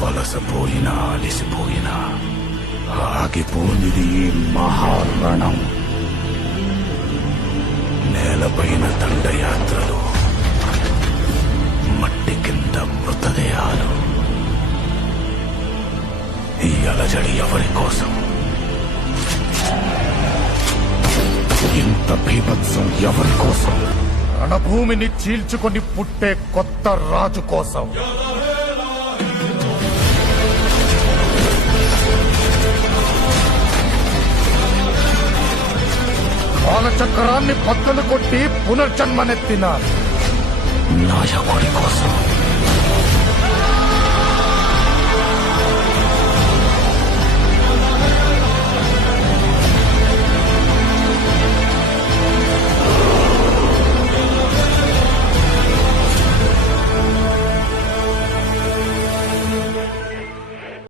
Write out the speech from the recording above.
వలసపోయినా అలిసిపోయినా ఆగిపోనిది ఈ మహారణం. నేలపైన దండయాత్రలు, మట్టి కింద మృతదేహాలు. ఈ అలజడి ఎవరి కోసం? ఇంత బీభత్సం ఎవరి కోసం? రణభూమిని చీల్చుకొని పుట్టే కొత్త రాజు కోసం. కాలచక్రాన్ని బద్దలు కొట్టి పునర్జన్మనెత్తిన నాయకుడి కోసం.